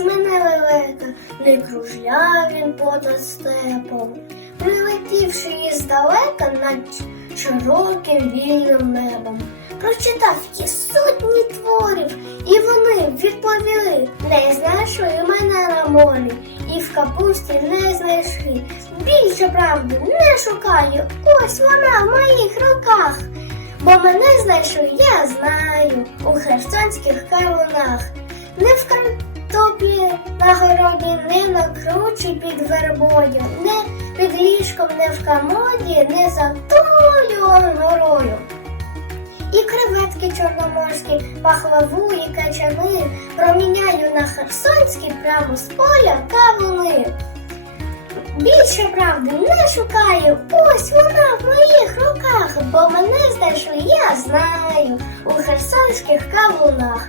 мене лелека, не кружляв він понад степом. Прилетівши іздалека над широким вільним небом, прочитав ті сотні творів, і вони відповіли, не знайшли мене на морі, і в капусті не знайшли. Більше правди не шукаю, ось вона в моїх руках. Бо мене знайшли, я знаю, у херсонських кавунах. Вербою, не під ліжком, не в комоді, не за тою горою. І креветки чорноморські, пахлаву і качани проміняю на херсонські прямо з поля кавуни. Більше правди не шукаю, ось вона в моїх руках, бо мене знайшли, я знаю, у херсонських кавунах.